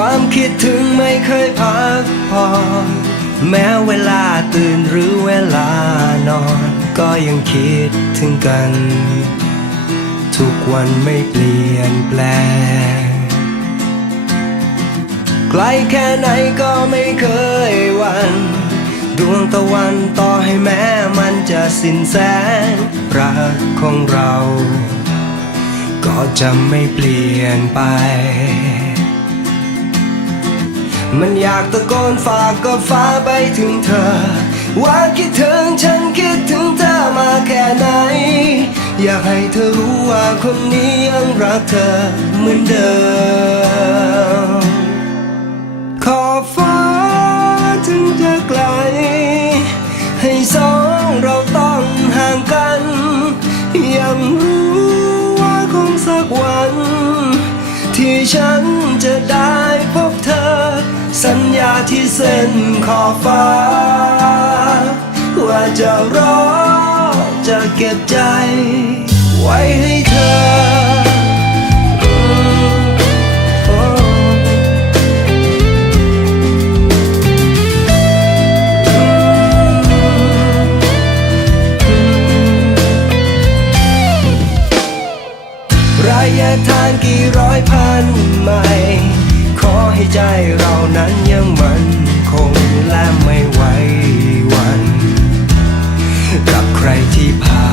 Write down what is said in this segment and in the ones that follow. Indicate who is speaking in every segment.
Speaker 1: ความคิดถึงไม่เคยพักผ่อนแม้เวลาตื่นหรือเวลานอน ก็ยังคิดถึงกัน ทุกวันไม่เปลี่ยนแปลงไกลแค่ไหนก็ไม่เคยวัน ดวงตะวันต่อให้แม้มันจะสิ้นแสงรักของเรา ก็จะไม่เปลี่ยนไป มันอยากตะโกนฝากกับฟ้าไปถึงเธอ ว่าคิดถึงฉันคิดถึงเธอมาแค่ไหน อยากให้เธอรู้ว่าคนนี้ยังรักเธอเหมือนเดิม ขอฟ้าถึงจะไกล ให้สองเราต้องห่างกันยังรู้ว่าคงสักวัน ที่ฉันจะได้พบ สัญญาที่เส้นขอบฟ้า ว่าจะรอจะเก็บใจ ไว้ให้เธอระยะทางกี่ร้อยพันไมล์ ใจเรานั้นยังมั่นคงและไม่ไหวหวัน กับใครที่ผ่าน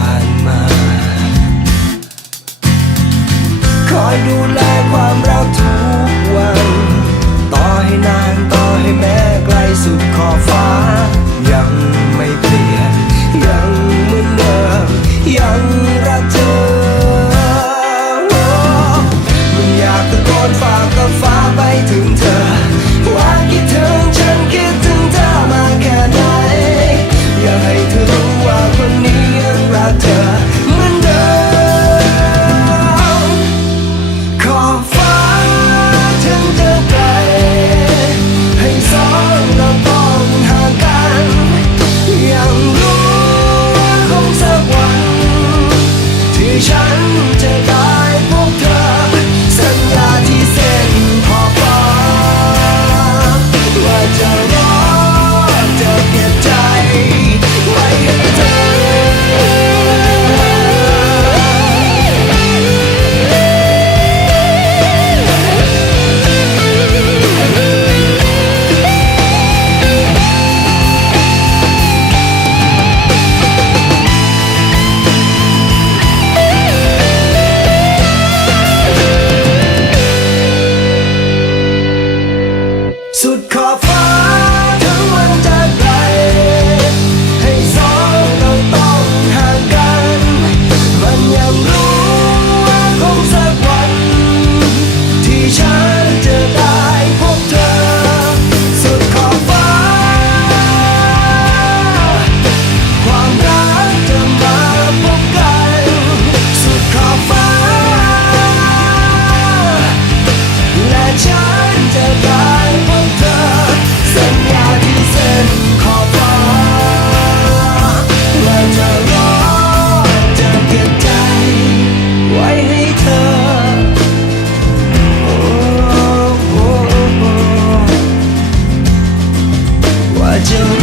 Speaker 1: acaba